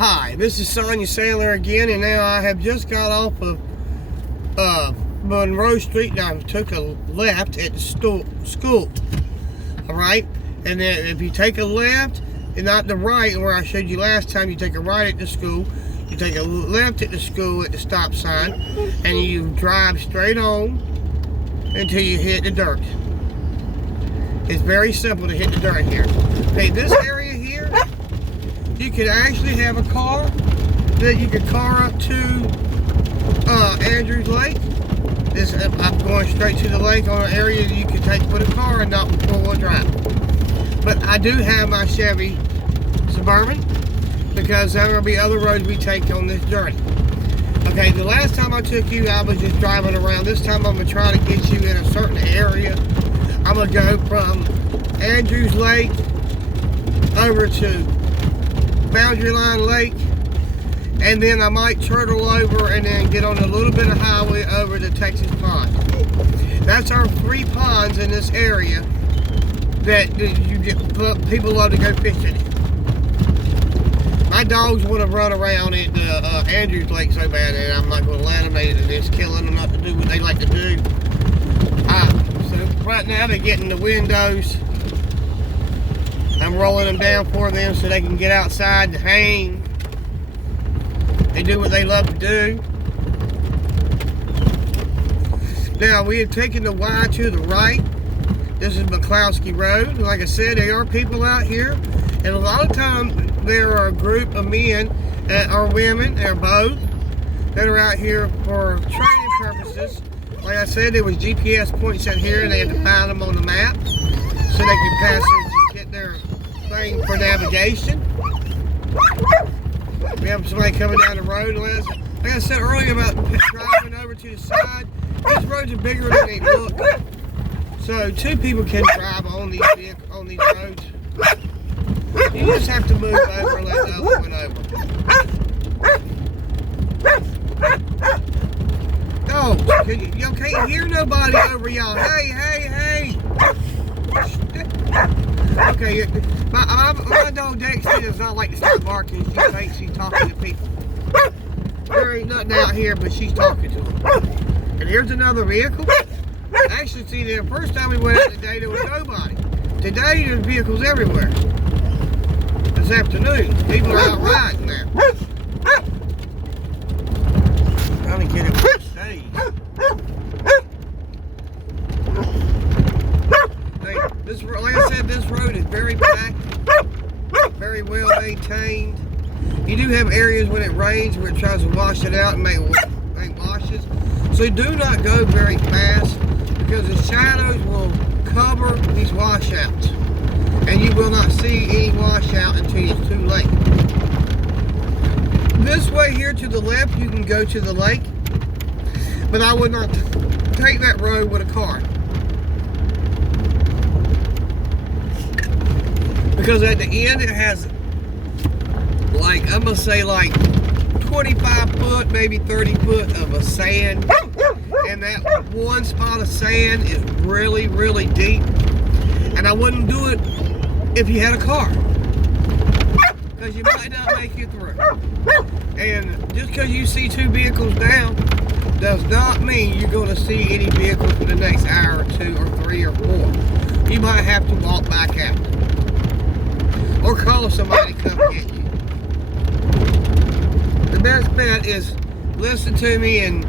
Hi, this is Sonia Sailor again, and now I have just got off of Monroe Street, and I took a left at the school. All right, and then if you take a left and not the right, where I showed you last time, you take a right at the school, you take a left at the school at the stop sign, and you drive straight on until you hit the dirt. It's very simple to hit the dirt here. Okay, this area here, you could actually have a car that you could car up to Andrews Lake. I'm going straight to the lake on an area that you could take with a car and not four-wheel drive. But I do have my Chevy Suburban because there will be other roads we take on this journey. Okay, the last time I took you, I was just driving around. This time I'm going to try to get you in a certain area. I'm going to go from Andrews Lake over to Boundary Line Lake, and then I might turtle over and then get on a little bit of highway over to Texas Pond. That's our 3 ponds in this area that people love to go fishing in. My dogs want to run around at Andrews Lake so bad, and I'm not going to let them. It's killing them not to do what they like to do. So right now they're getting the windows. I'm rolling them down for them so they can get outside and hang. They do what they love to do. Now we have taken the Y to the right. This is McCloskey Road. Like I said, there are people out here, and a lot of times there are a group of men or women, or both, that are out here for training purposes. Like I said, there was GPS points out here, and they had to find them on the map so they could pass and get their thing for navigation. We have somebody coming down the road. Like I said earlier about driving over to the side, these roads are bigger than they look. So 2 people can drive on these roads. You just have to move over and let the other one over. Oh, you can't hear nobody over y'all. Hey. Okay, my dog Dexter does not like to start barking. She thinks she's talking to people. There ain't nothing out here, but she's talking to them. And here's another vehicle. Actually, see, the first time we went out today, there was nobody. Today, there's vehicles everywhere. This afternoon, people are out riding now. Trying to get it on stage. Like I said, this road is very packed, very well maintained. You do have areas when it rains where it tries to wash it out and make washes. So do not go very fast because the shadows will cover these washouts, and you will not see any washout until it's too late. This way here to the left, you can go to the lake, but I would not take that road with a car. Because at the end it has, like, I'm going to say like 25 foot, maybe 30 foot of a sand. And that one spot of sand is really, really deep. And I wouldn't do it if you had a car, because you might not make it through. And just because you see 2 vehicles down does not mean you're going to see any vehicles for the next hour or 2 or 3 or 4. You might have to walk back out or call somebody to come get you. The best bet is listen to me and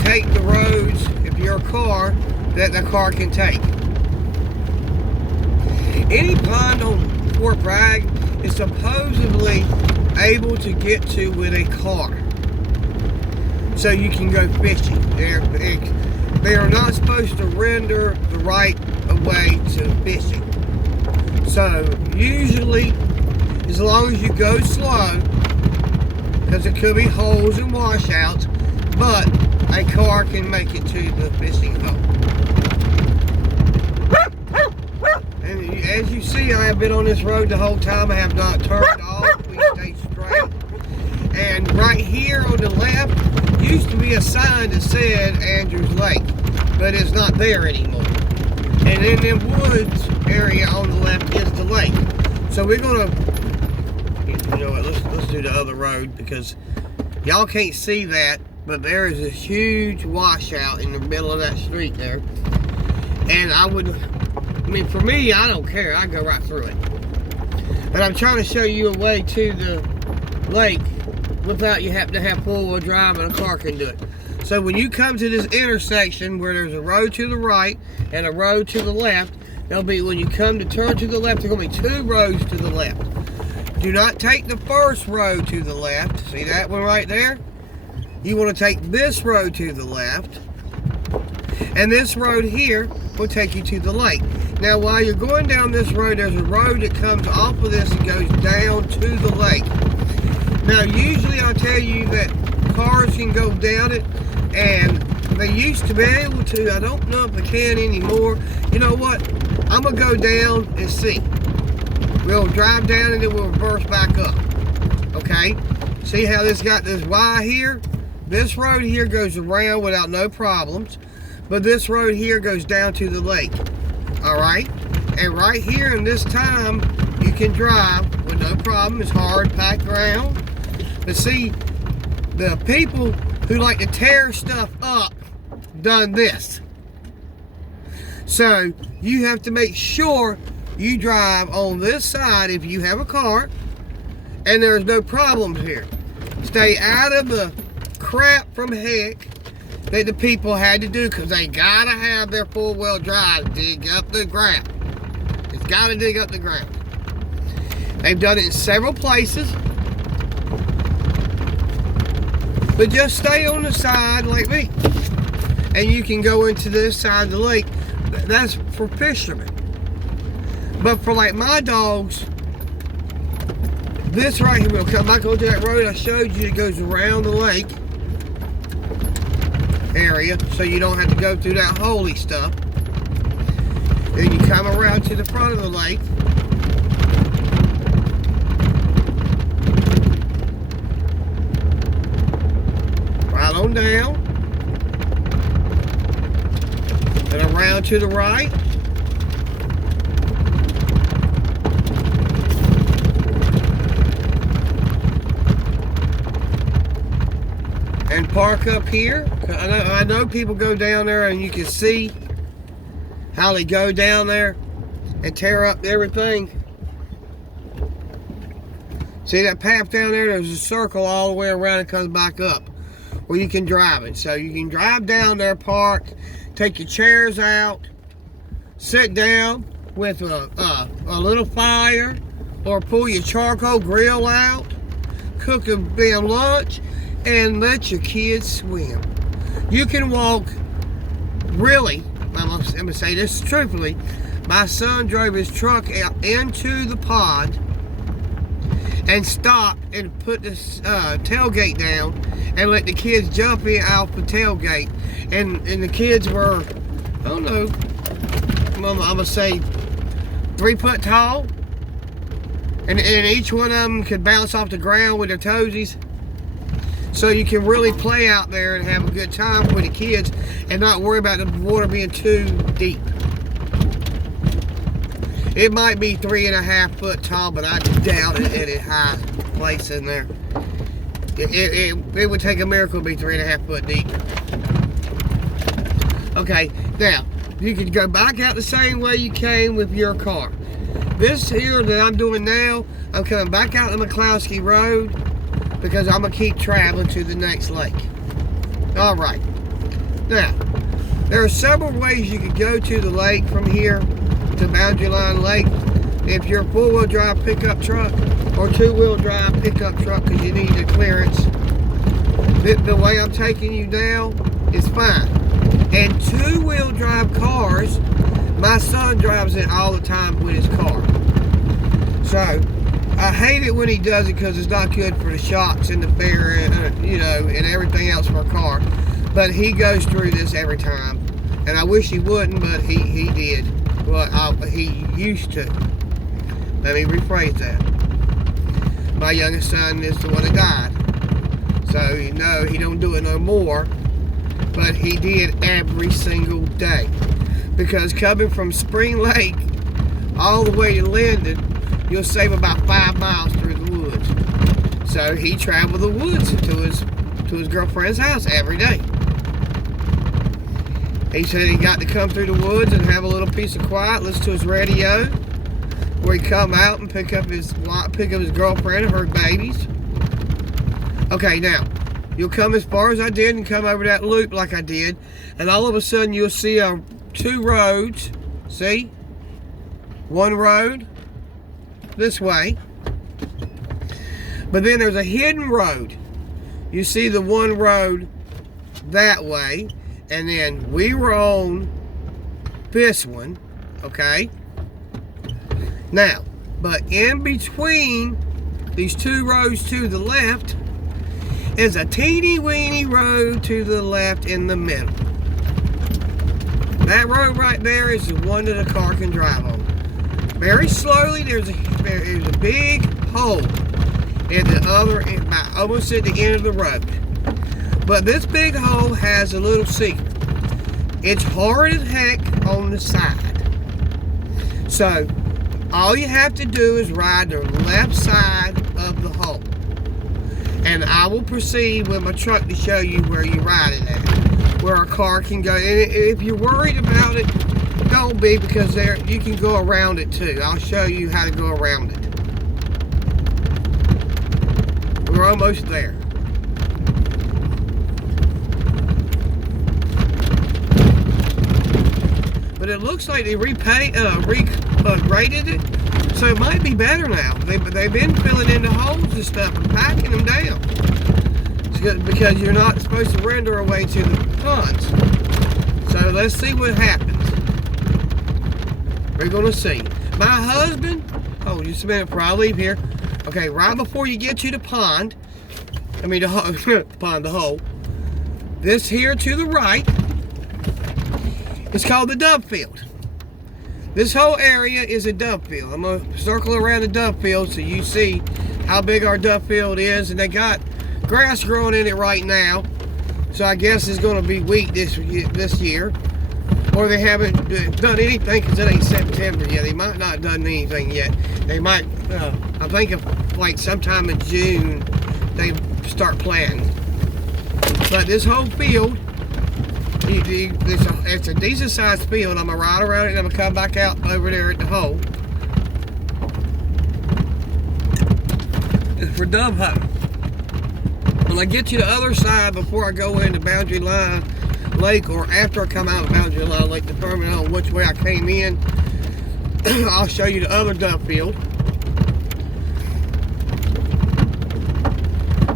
take the roads, if you're a car, that the car can take. Any pond on Fort Bragg is supposedly able to get to with a car, so you can go fishing. They are not supposed to render the right of way to fishing. So usually, as long as you go slow, because it could be holes and washouts, but a car can make it to the fishing hole. And as you see, I have been on this road the whole time. I have not turned off. We stay straight. And right here on the left used to be a sign that said Andrews Lake, but it's not there anymore. And in the woods area on the left is the lake. So we're gonna, you know what, let's do the other road because y'all can't see that, but there is a huge washout in the middle of that street there. And I mean, for me, I don't care. I go right through it. But I'm trying to show you a way to the lake without you having to have four-wheel drive and a car can do it. So when you come to this intersection where there's a road to the right and a road to the left, there'll be, when you come to turn to the left, there's going to be two roads to the left. Do not take the first road to the left. See that one right there? You want to take this road to the left. And this road here will take you to the lake. Now, while you're going down this road, there's a road that comes off of this and goes down to the lake. Now, usually I'll tell you that cars can go down it, and they used to be able to. I don't know if they can anymore. You know what? I'm going to go down and see. We'll drive down and then we'll reverse back up. Okay? See how this got this Y here? This road here goes around without no problems. But this road here goes down to the lake. Alright? And right here in this time, you can drive with no problem. It's hard, packed ground. But see, the people who like to tear stuff up done this. So, you have to make sure you drive on this side if you have a car. And there's no problems here. Stay out of the crap from heck that the people had to do, because they gotta have their four-wheel drive to dig up the ground. It's gotta dig up the ground. They've done it in several places. But just stay on the side like me. And you can go into this side of the lake. That's for fishermen. But for like my dogs, this right here will come back onto that road I showed you. It goes around the lake area, so you don't have to go through that holy stuff. Then you come around to the front of the lake. Right on down. And around to the right. And park up here. I know people go down there and you can see how they go down there and tear up everything. See that path down there? There's a circle all the way around and comes back up where you can drive it. So you can drive down there, park, take your chairs out, sit down with a little fire, or pull your charcoal grill out, cook a damn lunch, and let your kids swim. You can walk, really, I'm going to say this truthfully, my son drove his truck out into the pond and stopped and put the tailgate down and let the kids jump in off the tailgate. And the kids were, I don't know, I'm going to say 3 foot tall. And each one of them could bounce off the ground with their toesies. So you can really play out there and have a good time with the kids and not worry about the water being too deep. It might be 3.5 foot tall, but I doubt it at a high place in there. It would take a miracle to be 3.5 foot deep. Okay, now, you can go back out the same way you came with your car. This here that I'm doing now, I'm coming back out to McCloskey Road, because I'm going to keep traveling to the next lake. Alright. Now, there are several ways you could go to the lake from here to Boundary Line Lake. If you're a 4-wheel drive pickup truck or 2-wheel drive pickup truck because you need the clearance, the way I'm taking you now is fine. And 2-wheel drive cars, my son drives it all the time with his car. So, I hate it when he does it because it's not good for the shocks and the fair and, you know, and everything else for a car. But he goes through this every time. And I wish he wouldn't, but he did. Well, he used to. Let me rephrase that. My youngest son is the one that died. So, no, he don't do it no more. But he did every single day. Because coming from Spring Lake all the way to Linden, you'll save about 5 miles through the woods. So So he traveled the woods to his girlfriend's house every day. He said he got to come through the woods and have a little piece of quiet, listen to his radio, where he'd come out and pick up his girlfriend and her babies. Okay, now, you'll come as far as I did and come over that loop like I did, and all of a sudden you'll see two roads. See? One road this way, but then there's a hidden road. You see the one road that way, and then we were on this one, okay? Now, but in between these two roads to the left is a teeny weeny road to the left in the middle. That road right there is the one that a car can drive on. Very slowly, there is a big hole in the other, almost at the end of the road. But this big hole has a little secret. It's hard as heck on the side. So, all you have to do is ride the left side of the hole. And I will proceed with my truck to show you where you ride it at. Where a car can go. And if you're worried about it, don't be, because you can go around it too. I'll show you how to go around it. We're almost there. But it looks like they graded it, so it might be better now. They've been filling in the holes and stuff and packing them down. Because you're not supposed to render away to the ponds. So let's see what happens. We're gonna see. My husband, oh, just a minute before I leave here. Okay, right before you get to the pond, the hole. This here to the right, it's called the dove field. This whole area is a dove field. I'm gonna circle around the dove field so you see how big our dove field is, and they got grass growing in it right now. So I guess it's gonna be wheat this year. Or they haven't done anything because it ain't September yet. They might not have done anything yet. They might, I think of like sometime in June, they start planting. But this whole field, it's a decent sized field. I'm gonna ride around it and I'm gonna come back out over there at the hole. It's for dove hunting. When I get to the other side before I go into Boundary Line Lake, or after I come out of Boundary Line Lake, determine on which way I came in, I'll show you the other dove field.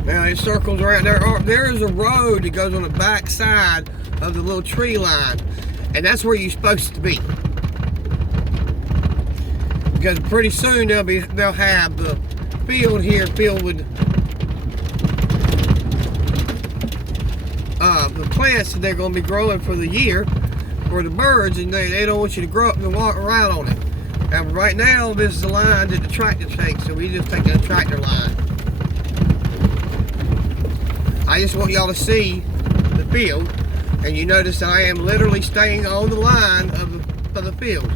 Now it circles around. There is a road that goes on the back side of the little tree line, and that's where you're supposed to be. Because pretty soon they'll have the field here filled with the plants that they're going to be growing for the year for the birds, and they don't want you to grow up and walk around on it. Now, right now, this is the line that the tractor takes, so we just take the tractor line. I just want y'all to see the field, and you notice that I am literally staying on the line of the field.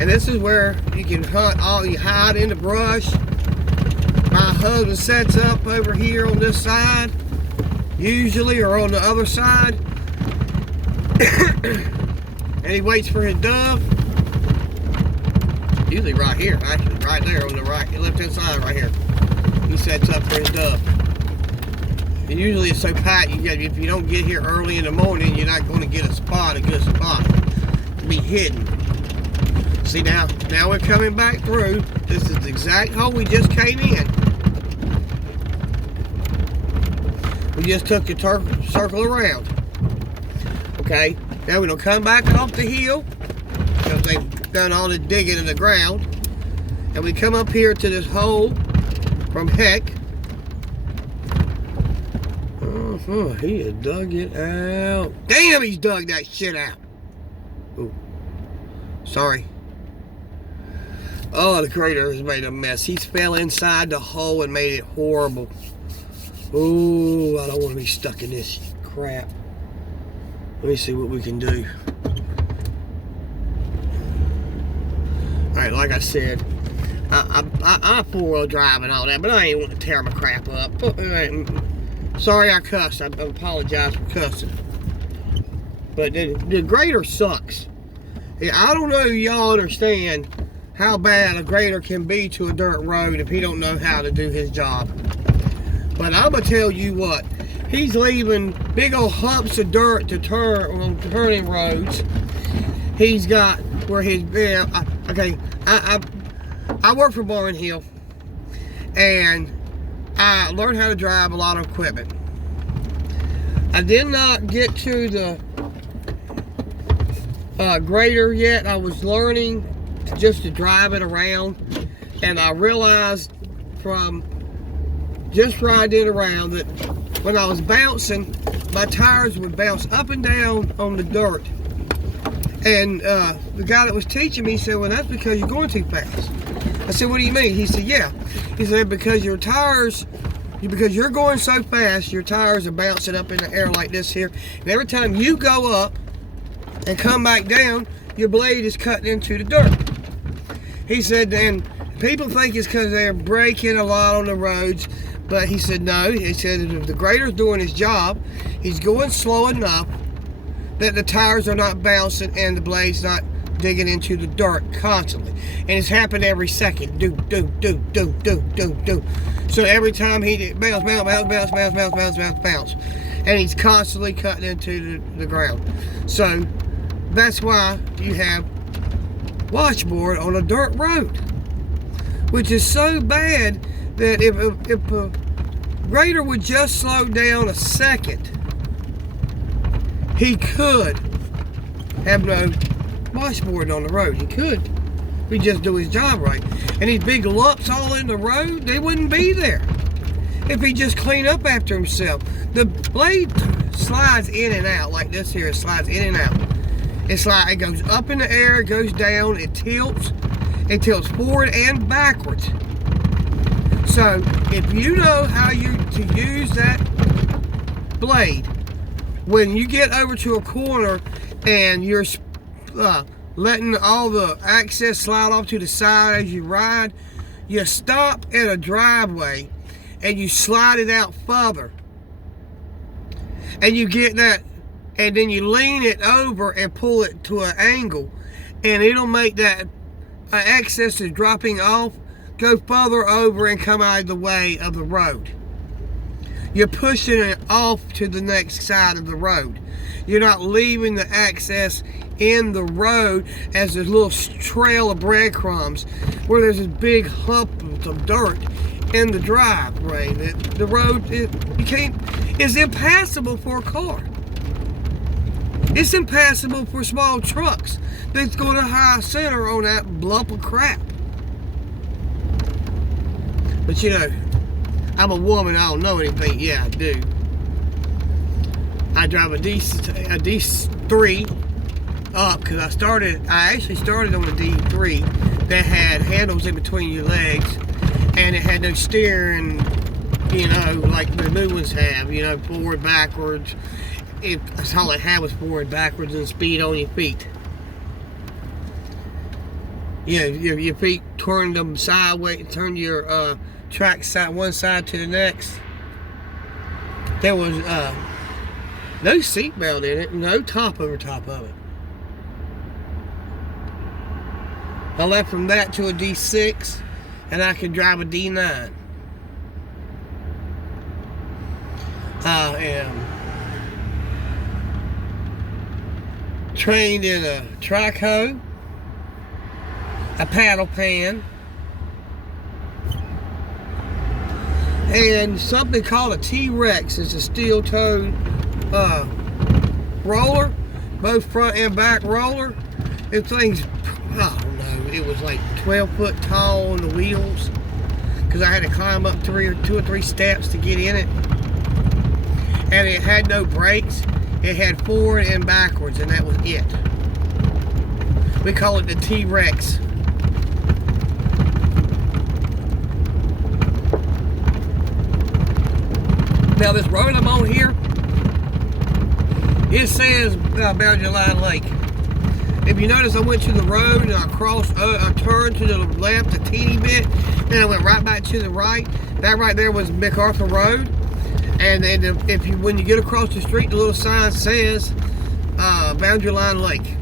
And this is where you can you hide in the brush. My husband sets up over here on this side, usually, or on the other side, and he waits for his dove. Usually right here, actually, right there on the left-hand side right here. He sets up for his dove. And usually it's so packed, if you don't get here early in the morning, you're not going to get a good spot to be hidden. See, now we're coming back through. This is the exact hole we just came in. We just took the circle around. Okay, now we're going to come back off the hill because they've done all the digging in the ground. And we come up here to this hole from heck. Oh, he has dug it out. Damn, he's dug that shit out. Ooh, sorry. Oh, the grader has made a mess. He fell inside the hole and made it horrible. Ooh, I don't want to be stuck in this crap. Let me see what we can do. Alright, like I said, I four-wheel drive and all that, but I ain't want to tear my crap up. Sorry I cussed. I apologize for cussing. But the grader sucks. I don't know if y'all understand how bad a grader can be to a dirt road if he don't know how to do his job. But I'm going to tell you what. He's leaving big old humps of dirt to turn on turning roads. He's got where his... okay, I work for Barnhill. And I learned how to drive a lot of equipment. I did not get to the grader yet. I was learning just to drive it around, and I realized from just riding it around that when I was bouncing, my tires would bounce up and down on the dirt. And the guy that was teaching me said, well, that's because you're going too fast. I said, what do you mean? He said, yeah. He said, because your tires, because you're going so fast, your tires are bouncing up in the air like this here. And every time you go up and come back down, your blade is cutting into the dirt. He said, and people think it's because they're braking a lot on the roads, but he said, no. He said, if the grader's doing his job, he's going slow enough that the tires are not bouncing and the blade's not digging into the dirt constantly. And it's happened every second. Do. So every time he bounce. And he's constantly cutting into the ground. So that's why you have washboard on a dirt road, which is so bad that if a grader would just slow down a second, he could have no washboard on the road. He could if he just do his job right. And these big lumps all in the road, they wouldn't be there if he just cleaned up after himself. The blade slides in and out like this here. It slides in and out. It's like it goes up in the air, it goes down, it tilts forward and backwards. So if you know how to use that blade, when you get over to a corner and you're letting all the access slide off to the side as you ride, you stop at a driveway and you slide it out further. And you get that, and then you lean it over and pull it to an angle, and it'll make that excess is dropping off go further over and come out of the way of the road. You're pushing it off to the next side of the road. You're not leaving the access in the road as a little trail of breadcrumbs where there's this big hump of dirt in the driveway. The road is impassable for a car. It's impassable for small trucks that's going to high center on that lump of crap. But you know, I'm a woman, I don't know anything. Yeah, I do. I drive a D3 up because I actually started on a D3 that had handles in between your legs, and it had no steering, you know, like the new ones have, you know, forward, backwards. That's all it had was forward, backwards, and speed on your feet. You know, your feet turn them sideways, turn your track side one side to the next. There was no seatbelt in it, no top over top of it. I left from that to a D6, and I could drive a D9. I am trained in a track hoe, a paddle pan, and something called a T-Rex. It's a steel-toed roller, both front and back roller. It thing's, I don't know, it was like 12 foot tall on the wheels because I had to climb up two or three steps to get in it. And it had no brakes. It had forward and backwards, and that was it. We call it the T-Rex. Now this road I'm on here, it says Belgian Line Lake. If you notice, I went to the road and I turned to the left a teeny bit, then I went right back to the right. That right there was MacArthur Road. And then when you get across the street, the little sign says Boundary Line Lake.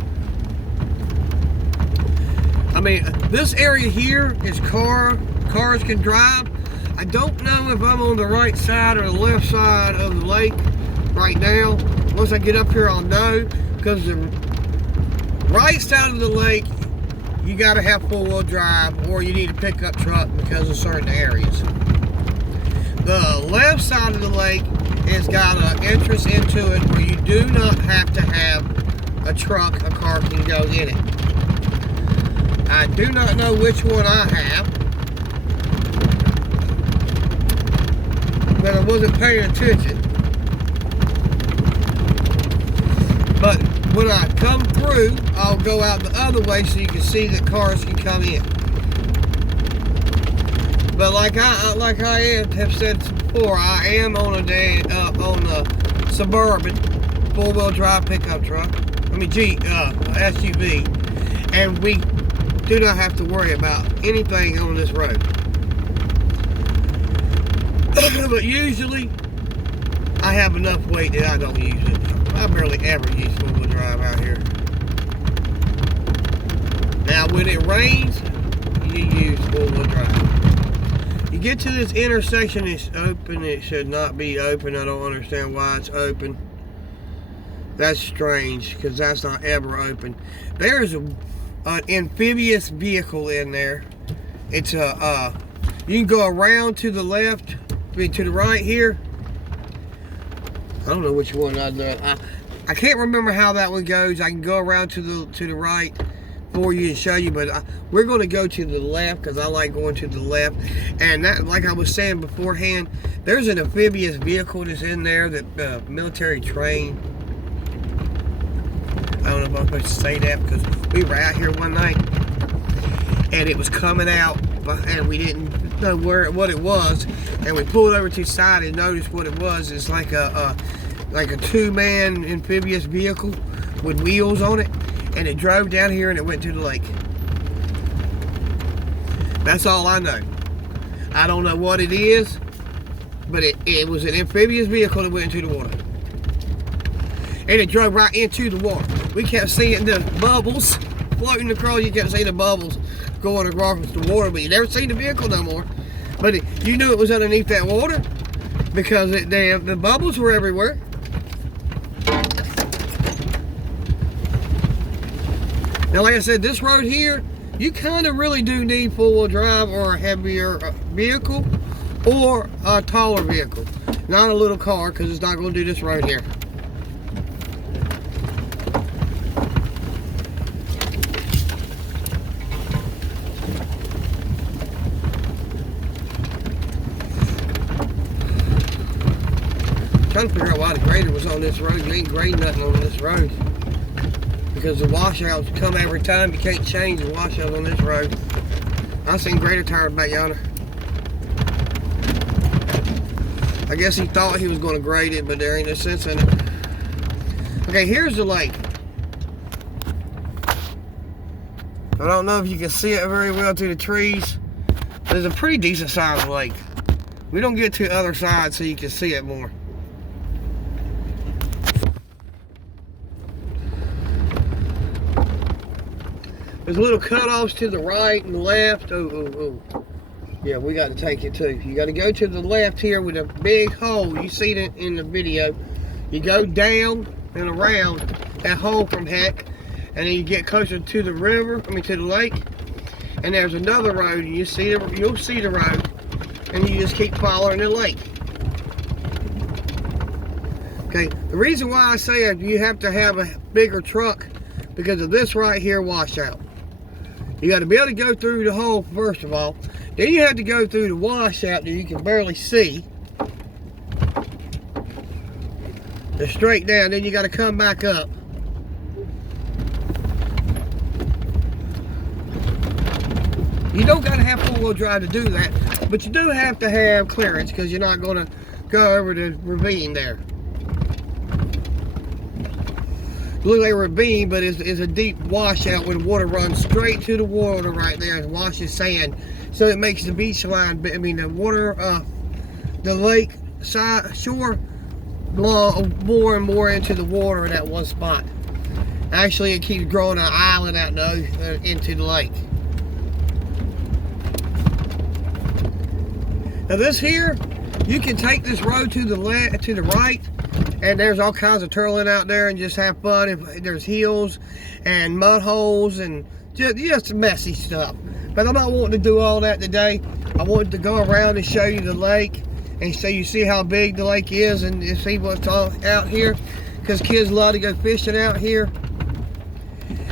I mean, this area here is cars can drive. I don't know if I'm on the right side or the left side of the lake right now. Once I get up here, I'll know, because the right side of the lake, you got to have four-wheel drive, or you need a pickup truck because of certain areas. The left side of the lake has got an entrance into it where you do not have to have a truck. A car can go in it. I do not know which one I have, but I wasn't paying attention. But when I come through, I'll go out the other way so you can see that cars can come in. But like I have said before, I am on a Suburban four-wheel drive pickup truck. I mean SUV, and we do not have to worry about anything on this road. But usually, I have enough weight that I don't use it. I barely ever use four-wheel drive out here. Now, when it rains, you use four-wheel drive. You get to this intersection, it's open. It should not be open. I don't understand why it's open. That's strange, because that's not ever open. There's an amphibious vehicle in there. It's you can go around to the left, to the right here. I don't know which one I've done. I can't remember how that one goes. I can go around to the right for you and show you, but we're going to go to the left because I like going to the left. And that, like I was saying beforehand, there's an amphibious vehicle that's in there that military trained. I don't know if I'm supposed to say that because we were out here one night and it was coming out, and we didn't know what it was, and we pulled over to the side and noticed what it was. It's like a two-man amphibious vehicle with wheels on it, and it drove down here and it went to the lake. That's all I know. I don't know what it is, but it was an amphibious vehicle that went into the water, and it drove right into the water. We kept seeing the bubbles floating across. You kept seeing the bubbles going across the water, but you never seen the vehicle no more. But you knew it was underneath that water because the bubbles were everywhere. Now, like I said, this road here, you kind of really do need four-wheel drive or a heavier vehicle or a taller vehicle. Not a little car, because it's not going to do this road here. Trying to figure out why the grader was on this road. You ain't grading nothing on this road because the washouts come every time. You can't change the washouts on this road. I seen grader tires back yonder. I guess he thought he was going to grade it, but there ain't no sense in it. Okay, here's the lake. I don't know if you can see it very well through the trees. There's a pretty decent sized lake. We don't get to the other side so you can see it more. There's little cutoffs to the right and left. Oh. Yeah, we got to take it too. You got to go to the left here with a big hole. You see it in the video. You go down and around that hole from heck, and then you get closer to the river, to the lake, and there's another road, and you'll see the road, and you just keep following the lake. Okay, the reason why I say you have to have a bigger truck because of this right here washout. You got to be able to go through the hole first of all. Then you have to go through the washout that you can barely see. They're straight down. Then you got to come back up. You don't got to have four-wheel drive to do that, but you do have to have clearance because you're not going to go over the ravine there. look like a ravine, but it's a deep washout where the water runs straight to the water right there and washes sand. So it makes the beach line, I mean the water, the lake side shore, blow more and more into the water in that one spot. Actually, it keeps growing an island out into the lake. Now this here, you can take this road to the left, to the right, and there's all kinds of turtling out there and just have fun. And there's hills and mud holes and just messy stuff. But I'm not wanting to do all that today. I wanted to go around and show you the lake and so you see how big the lake is and see what's all out here, because kids love to go fishing out here.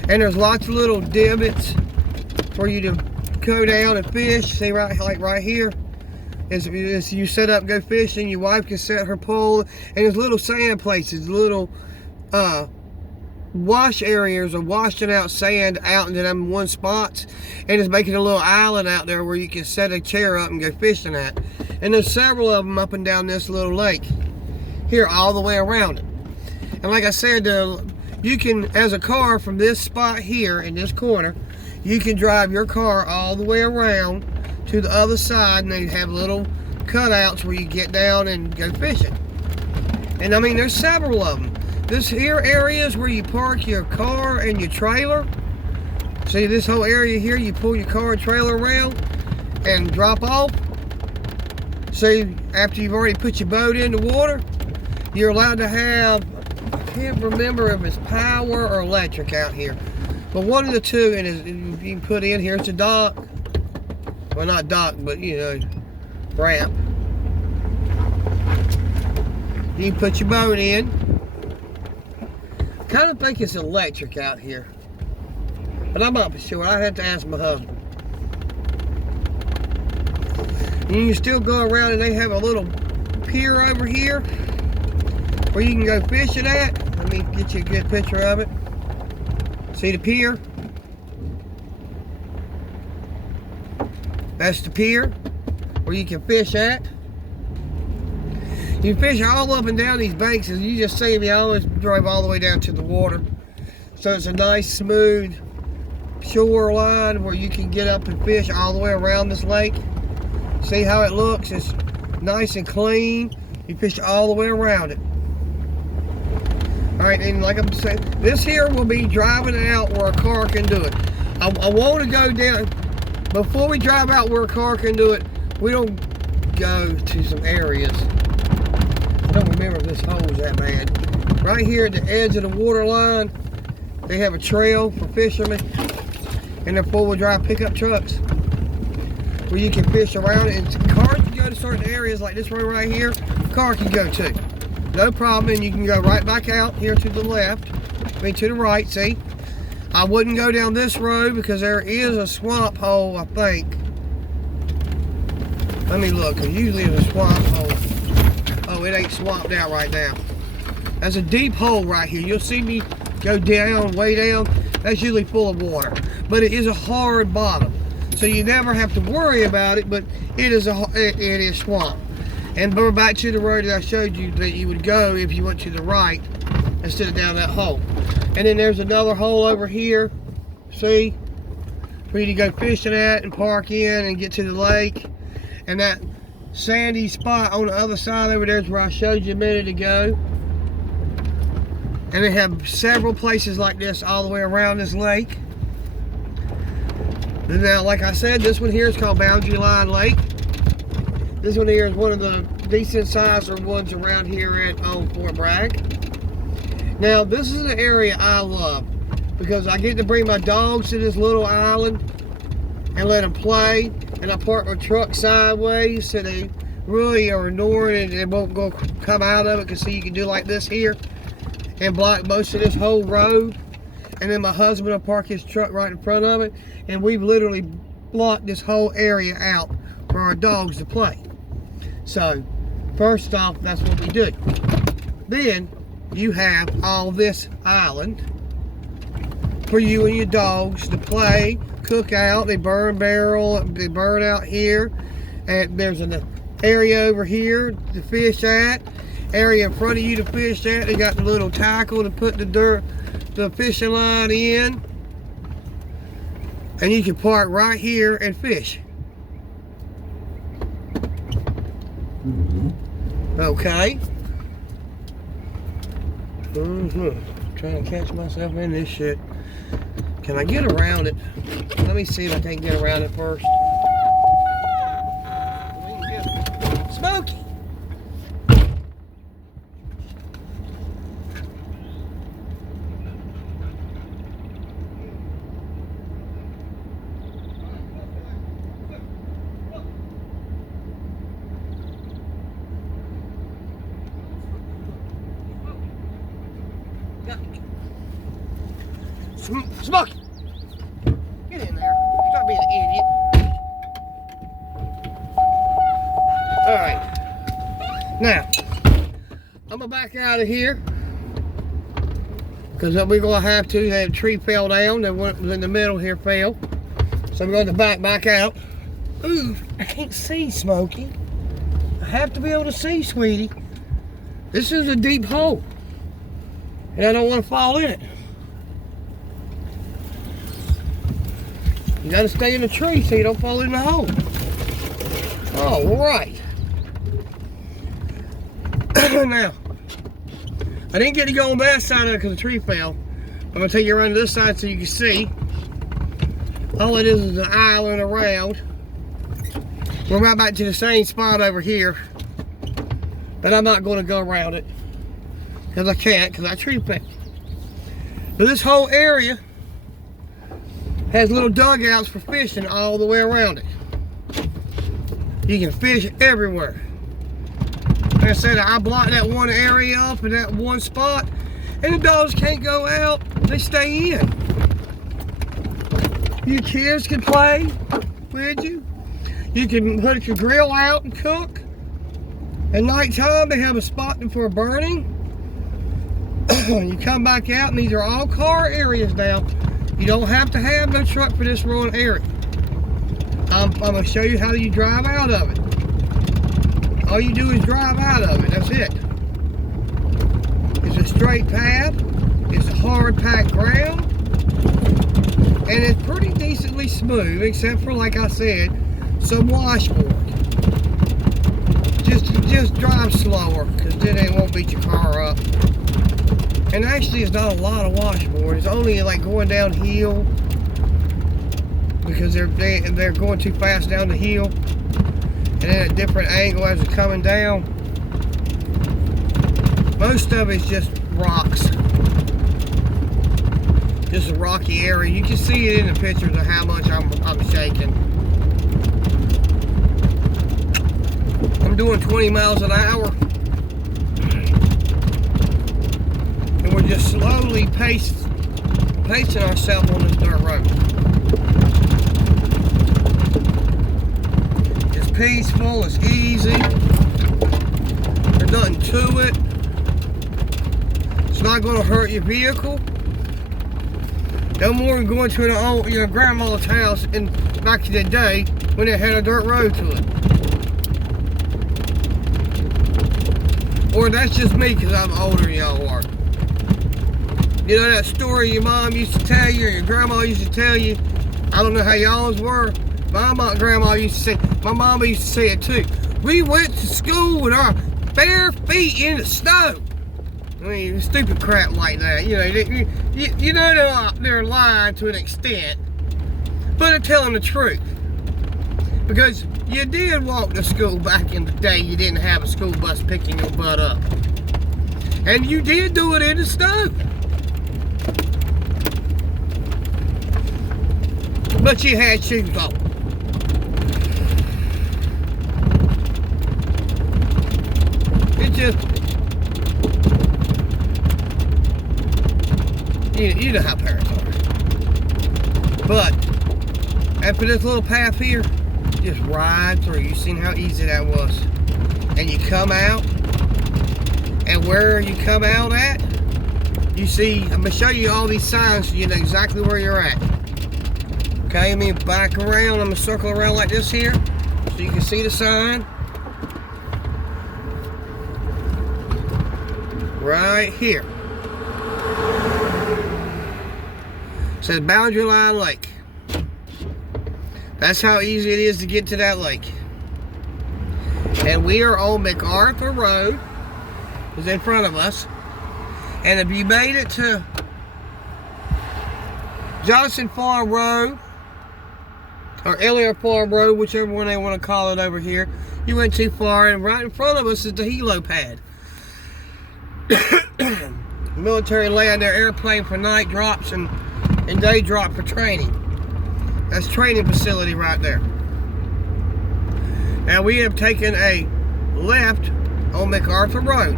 And there's lots of little divots for you to go down and fish. See, like right here. As you set up, go fishing, your wife can set her pole, and there's little sand places, little wash areas of washing out sand out into them one spots, and it's making a little island out there where you can set a chair up and go fishing at. And there's several of them up and down this little lake here, all the way around it. And like I said, you can, as a car from this spot here in this corner, you can drive your car all the way around to the other side, and they have little cutouts where you get down and go fishing. And I mean, there's several of them. This here area is where you park your car and your trailer. See this whole area here, you pull your car and trailer around and drop off. See, after you've already put your boat in the water, you're allowed to have, I can't remember if it's power or electric out here, but one of the two, and you can put in here, it's a dock. Well, not dock, but you know, ramp. You can put your boat in. I kind of think it's electric out here, but I'm not sure. I have to ask my husband. And you can still go around, and they have a little pier over here where you can go fishing at. Let me get you a good picture of it. See the pier? That's the pier where you can fish at. You can fish all up and down these banks. As you just see me, I always drive all the way down to the water. So it's a nice smooth shoreline where you can get up and fish all the way around this lake. See how it looks? It's nice and clean. You fish all the way around it. All right, and like I'm saying, this here will be driving out where a car can do it. I want to go down. Before we drive out where a car can do it, we don't go to some areas. I don't remember if this hole is that bad. Right here at the edge of the water line, they have a trail for fishermen, and they're four-wheel drive pickup trucks where you can fish around it. And cars can go to certain areas like this one right here. Car can go to. No problem, and you can go right back out here to the left. I mean to the right, see? I wouldn't go down this road because there is a swamp hole, I think. Let me look, because usually it's a swamp hole. Oh, it ain't swamped out right now. That's a deep hole right here. You'll see me go down, way down. That's usually full of water. But it is a hard bottom. So you never have to worry about it, but it is swamp. And we're back to the road that I showed you that you would go if you went to the right instead of down that hole. And then there's another hole over here, see, for you to go fishing at and park in and get to the lake. And that sandy spot on the other side over there is where I showed you a minute ago. And they have several places like this all the way around this lake. And now, like I said, this one here is called Boundary Line Lake. This one here is one of the decent sized ones around here at Fort Bragg. Now, this is an area I love because I get to bring my dogs to this little island and let them play. And I park my truck sideways so they really are ignoring it and they won't come out of it, because see, you can do like this here and block most of this whole road. And then my husband will park his truck right in front of it, and we've literally blocked this whole area out for our dogs to play. So, first off, that's what we do. Then, you have all this island for you and your dogs to play, cook out. They burn barrel, they burn out here. And there's an area over here to fish at, area in front of you to fish at. They got the little tackle to put the dirt, the fishing line in, and you can park right here and fish. Okay. Trying to catch myself in this shit. Can I get around it? Let me see if I can't get around it first. Smokey! Smokey! Get in there. Stop being an idiot. Alright. Now, I'm going to back out of here. Because we're going to have to. That tree fell down. That one was in the middle here fell. So I'm going to back out. Ooh, I can't see, Smokey. I have to be able to see, sweetie. This is a deep hole. And I don't want to fall in it. You gotta stay in the tree so you don't fall in the hole. All right. Now, I didn't get to go on that side of it because the tree fell. I'm gonna take you around to this side so you can see. All it is an island around. We're right back to the same spot over here. But I'm not gonna go around it. Because I can't, because that tree fell. So this whole area has little dugouts for fishing all the way around it. You can fish everywhere. Like I said, I blocked that one area up in that one spot, and the dogs can't go out, they stay in. You kids can play with you. You can put your grill out and cook. At nighttime, they have a spot for burning. You come back out, and these are all car areas now. You don't have to have no truck for this rural area. I'm going to show you how you drive out of it. All you do is drive out of it. That's it. It's a straight path. It's a hard packed ground. And it's pretty decently smooth, except for, like I said, some washboard. Just drive slower, because then it won't beat your car up. And actually, it's not a lot of washboard. It's only like going downhill because they're going too fast down the hill, and then a different angle as it's coming down. Most of it's just rocks, just a rocky area. You can see it in the pictures of how much I'm shaking. I'm doing 20 miles an hour. We're just slowly pacing ourselves on this dirt road. It's peaceful, it's easy. There's nothing to it. It's not going to hurt your vehicle. No more than going to your grandma's house back in the day when it had a dirt road to it. Or that's just me because I'm older than y'all are. You know that story your mom used to tell you, or your grandma used to tell you? I don't know how y'all's were. My grandma used to say, my mama used to say it too. We went to school with our bare feet in the snow. I mean, stupid crap like that. You know, they're lying to an extent, but they're telling the truth. Because you did walk to school back in the day. You didn't have a school bus picking your butt up. And you did do it in the snow. But you had shoes on. It just, you know how parents are. But after this little path here, just ride through. You seen how easy that was. And you come out, and where you come out at, you see, I'm gonna show you all these signs so you know exactly where you're at. Okay, let me back around. I'm gonna circle around like this here so you can see the sign. Right here. It says Boundary Line Lake. That's how easy it is to get to that lake. And we are on MacArthur Road. It's in front of us. And if you made it to Johnson Farm Road, or Elliott Farm Road, whichever one they want to call it over here, you went too far, and right in front of us is the helo pad. Military land their airplane for night drops and day drop for training. That's training facility right there. Now we have taken a left on MacArthur Road.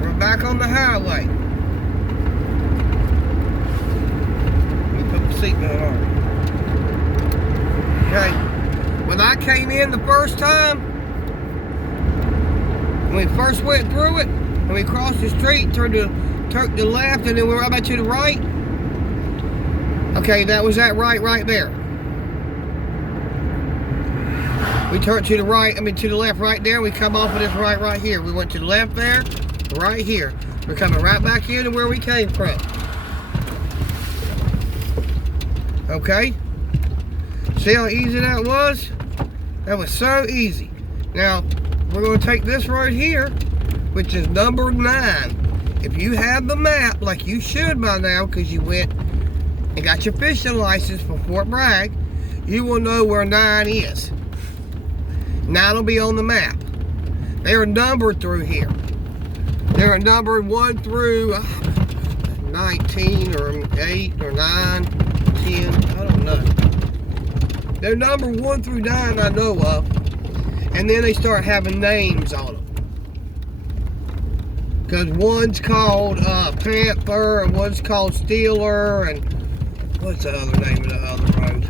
We're back on the highway. Let me put the seatbelt on. Okay. When I came in the first time, when we first went through it, and we crossed the street, turned to the left, and then we were right back to the right. Okay, that was that right there. We turned to the right, to the left right there. We come off of this right here. We went to the left there, right here. We're coming right back into where we came from. Okay? See how easy that was? That was so easy. Now, we're going to take this road here, which is number 9. If you have the map, like you should by now, because you went and got your fishing license for Fort Bragg, you will know where 9 is. 9 will be on the map. They are numbered through here. They are numbered 1 through 19 or 8 or 9, 10, I don't know. They're numbered 1 through 9 I know of. And then they start having names on them. Because one's called Panther, and one's called Steeler, and what's the other name of the other road?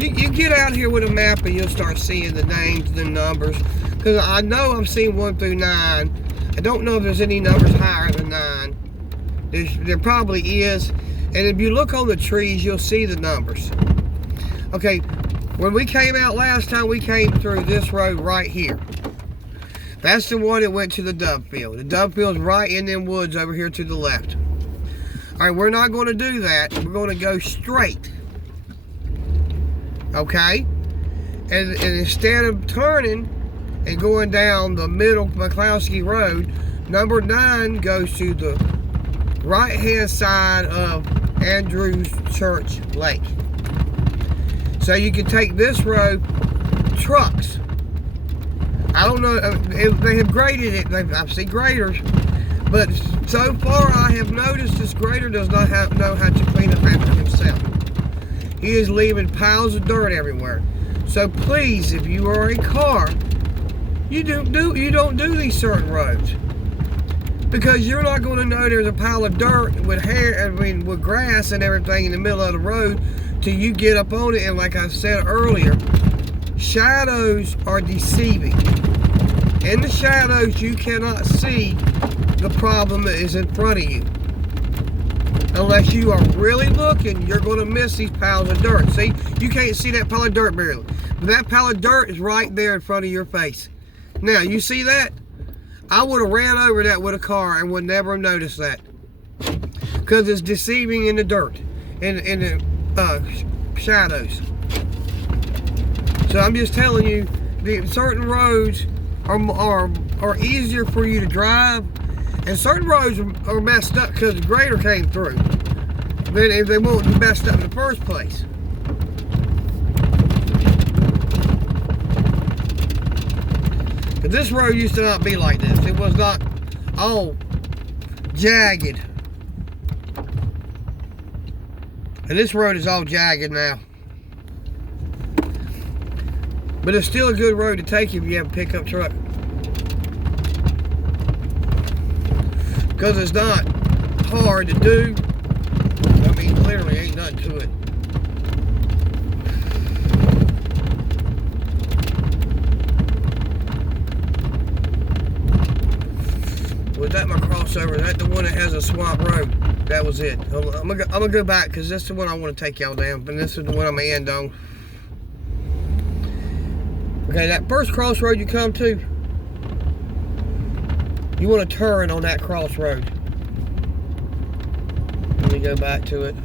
You get out here with a map and you'll start seeing the names, the numbers. Because I know I'm seeing 1 through 9. I don't know if there's any numbers higher than 9. There probably is. And if you look on the trees, you'll see the numbers. Okay, when we came out last time, we came through this road right here. That's the one that went to the dove field. The dove field's right in them woods over here to the left. All right, we're not going to do that. We're going to go straight. Okay? And instead of turning and going down the middle McCloskey Road, number 9 goes to the right-hand side of Andrews Church Lake. So you can take this road, trucks. I don't know, they have graded it, I've seen graders, but so far I have noticed this grader does not know how to clean up after himself. He is leaving piles of dirt everywhere. So please, if you are a car, you don't do these certain roads. Because you're not going to know there's a pile of dirt with with grass and everything in the middle of the road till you get up on it. And like I said earlier, shadows are deceiving. In the shadows, you cannot see the problem that is in front of you. Unless you are really looking, you're going to miss these piles of dirt. See, you can't see that pile of dirt barely. But that pile of dirt is right there in front of your face. Now, you see that? I would have ran over that with a car and would never have noticed that. Because it's deceiving in the dirt. In the shadows. So I'm just telling you, certain roads are easier for you to drive, and certain roads are messed up because the grader came through. Then if they won't be messed up in the first place. But this road used to not be like this. It was not all jagged. And this road is all jagged now. But it's still a good road to take if you have a pickup truck. Because it's not hard to do. I mean, clearly ain't nothing to it. Was that my crossover? Is that the one that has a swamp road? That was it. I'm gonna go back because this is the one I want to take y'all down. And this is the one I'm gonna end on. Okay, that first crossroad you come to, You want to turn on that crossroad. Let me go back to it.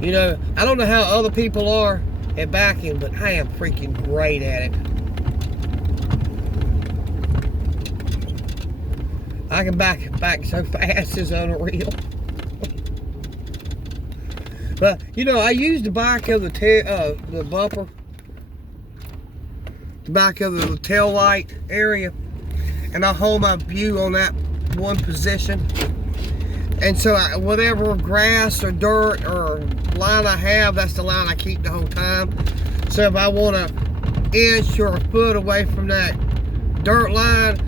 You know, I don't know how other people are at backing, but I am freaking great at it. I can back so fast, it's unreal. But, you know, I use the back of the bumper, the back of the tail light area, and I hold my view on that one position. And so whatever grass or dirt or line I have, that's the line I keep the whole time. So if I want an inch or a foot away from that dirt line,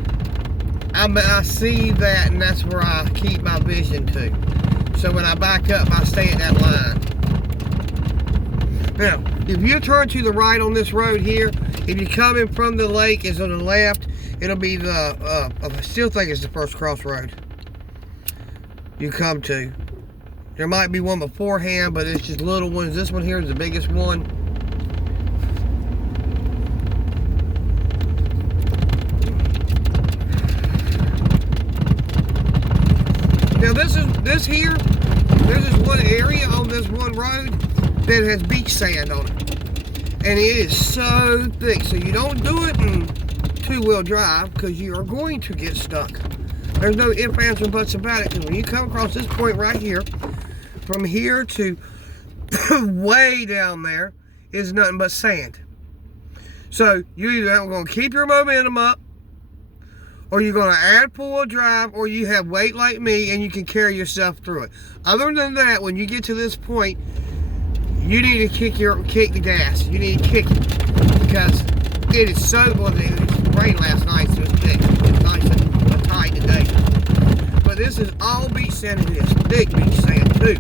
I see that, and that's where I keep my vision to. So when I back up, I stay at that line. Now, if you turn to the right on this road here, if you're coming from the lake, is on the left, it'll be the, I still think it's the first crossroad you come to. There might be one beforehand, but it's just little ones. This one here is the biggest one. Now there's this one area on this one road that has beach sand on it. And it is so thick, so you don't do it in two-wheel drive because you are going to get stuck. There's no ifs, ands, or buts about it, because when you come across this point right here, from here to way down there is nothing but sand. So you either going to keep your momentum up, or you're going to add four-wheel drive, or you have weight like me and you can carry yourself through it. Other than that, when you get to this point, you need to kick the gas. You need to kick it, because it is so, well, it rained last night, so it's thick. It's nice and tight today. But this is all beach sand. It is thick beach sand too.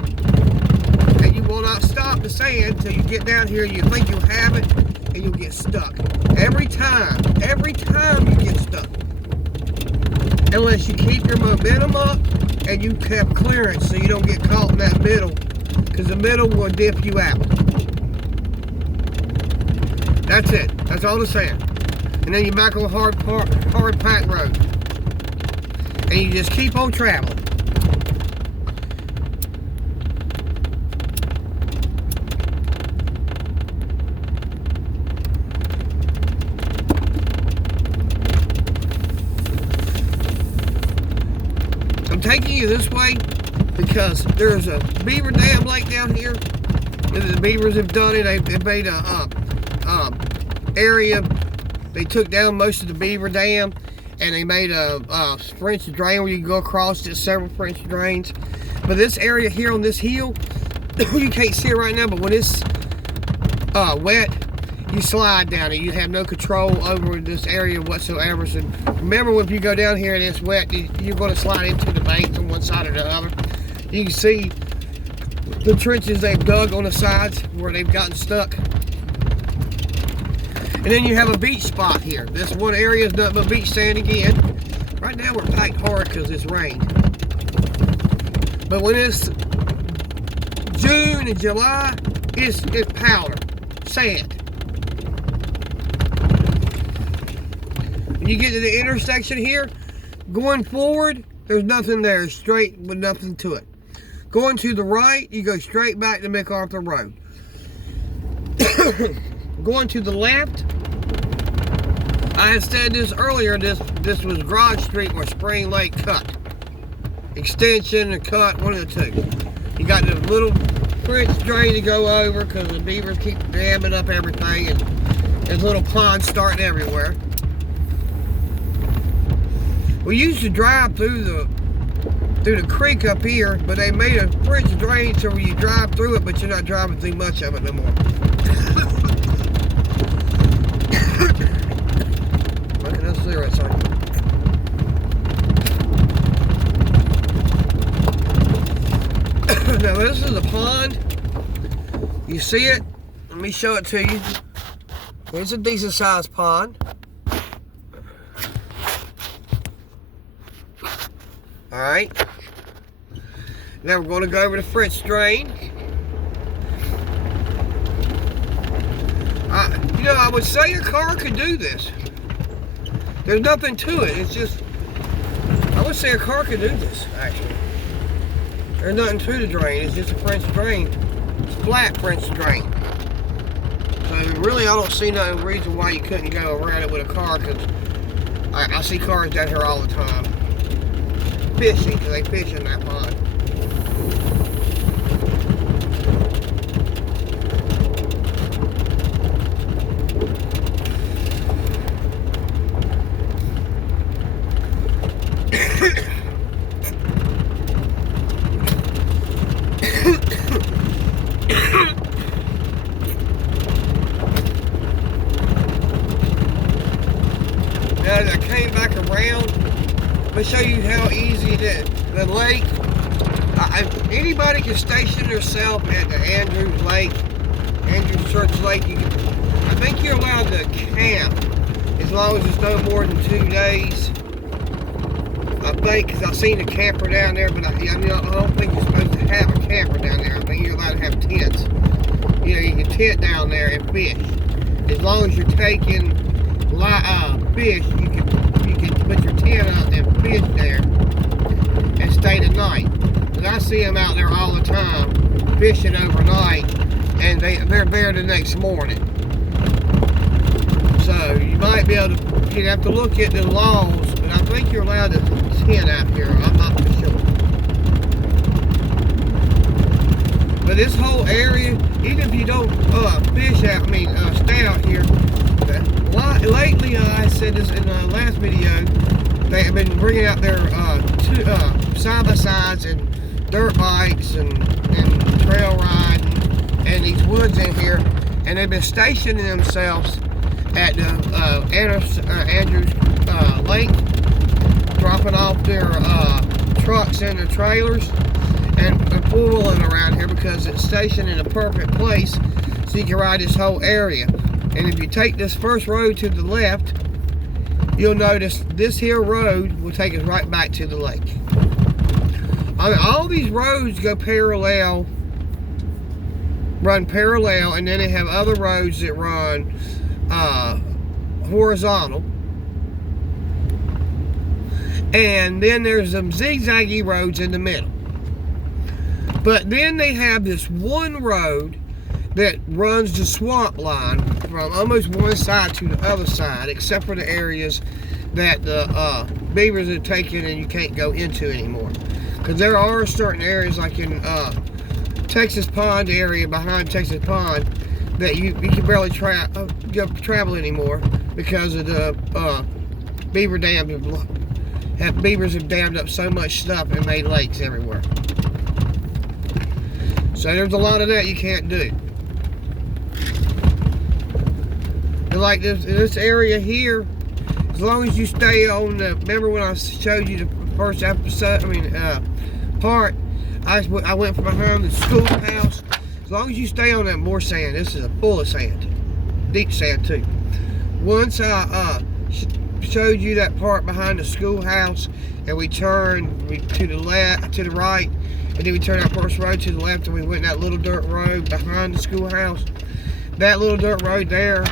And you will not stop the sand till you get down here. You think you have it, and you'll get stuck. Every time you get stuck. Unless you keep your momentum up and you have clearance so you don't get caught in that middle, because the middle will dip you out. That's it. That's all the sand. And then you're back on hard packed road. And you just keep on traveling. I'm taking you this way because there's a beaver dam lake down here. The beavers have done it. They've made a area. They took down most of the beaver dam, and they made a French drain where you can go across it, several French drains. But this area here on this hill, you can't see it right now, but when it's wet, you slide down it. You have no control over this area whatsoever. So remember, if you go down here and it's wet, you're going to slide into the bank on one side or the other. You can see the trenches they've dug on the sides where they've gotten stuck. And then you have a beach spot here. This one area is nothing but beach sand again. Right now we're packed hard because it's rained. But when it's June and July, it's powder, sand. When you get to the intersection here, going forward, there's nothing there. It's straight with nothing to it. Going to the right, you go straight back to MacArthur Road. Going to the left, I had said this earlier, this was Garage Street where Spring Lake cut. Extension and cut, one of the two. You got the little French drain to go over because the beavers keep damming up everything, and there's little ponds starting everywhere. We used to drive through the creek up here, but they made a French drain so you drive through it, but you're not driving through much of it no more. Okay, that's zero, sorry. Now this is a pond. You see it? Let me show it to you. It's a decent sized pond. Alright. Now we're going to go over the French drain. You know, I would say a car could do this. There's nothing to it. It's just, I would say a car could do this, actually. There's nothing to the drain. It's just a French drain. It's flat French drain. So really, I don't see no reason why you couldn't go around it with a car, because I see cars down here all the time fishing, because they fish in that pond. As I came back around, let me show you how easy it is. The lake, anybody can station themselves at the Andrews Church Lake. I think you're allowed to camp as long as it's no more than 2 days. I think, because I've seen a camper down there, but I don't think you're supposed to have a camper down there. I think you're allowed to have tents. You know, you can tent down there and fish. As long as you're taking fish, you can put your tent out and fish there and stay the night. Because I see them out there all the time fishing overnight, and they're there the next morning. So you might be able to, you'd have to look at the laws, but I think you're allowed to tent out here. I'm not for sure. But this whole area, even if you don't stay out here. Lately, I said this in the last video, they have been bringing out their side-by-sides and dirt bikes and trail riding and these woods in here, and they've been stationing themselves at the Andrews Lake, dropping off their trucks and their trailers and fooling around here because it's stationed in a perfect place so you can ride this whole area. And if you take this first road to the left, you'll notice this here road will take us right back to the lake. I mean, all these roads go parallel, run parallel, and then they have other roads that run horizontal. And then there's some zigzaggy roads in the middle. But then they have this one road that runs the swamp line from almost one side to the other side, except for the areas that the beavers are taken and you can't go into anymore. Because there are certain areas, like in Texas Pond area, behind Texas Pond, that you can barely travel anymore because of the beaver dams. Beavers have dammed up so much stuff and made lakes everywhere. So there's a lot of that you can't do. Like this area here, as long as you stay on the, remember when I showed you the first episode, part, I went from behind the schoolhouse. As long as you stay on that more sand, this is full of sand, deep sand too. Once I showed you that part behind the schoolhouse, and we turned to the left, to the right, and then we turned our first road to the left, and we went that little dirt road behind the schoolhouse. That little dirt road there,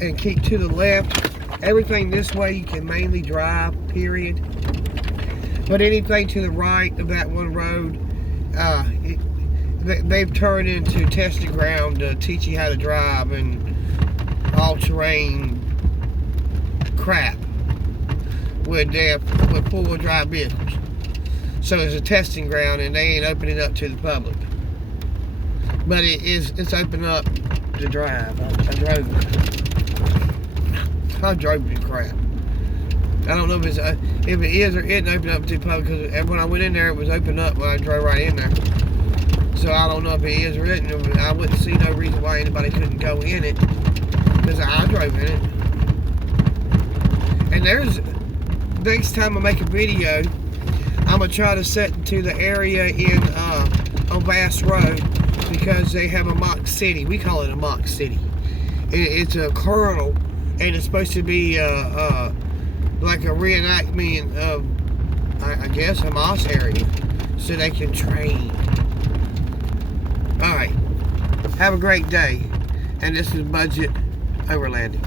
and keep to the left. Everything this way you can mainly drive, period. But anything to the right of that one road, they've turned into testing ground to teach you how to drive and all-terrain crap with four-wheel drive vehicles. So it's a testing ground, and they ain't opening it up to the public. But it's open up to drive. I drove it crap. I don't know if it is or isn't open up to the public, because when I went in there it was open up when I drove right in there. So I don't know if it is or isn't. I wouldn't see no reason why anybody couldn't go in it, because I drove in it. And there's, next time I make a video, I'm gonna try to set to the area in on Bass Road, because they have a mock city. We call it a mock city. It's a kernel, and it's supposed to be like a reenactment of, I guess, a moss area, so they can train. All right, have a great day, and this is Budget Overlanding.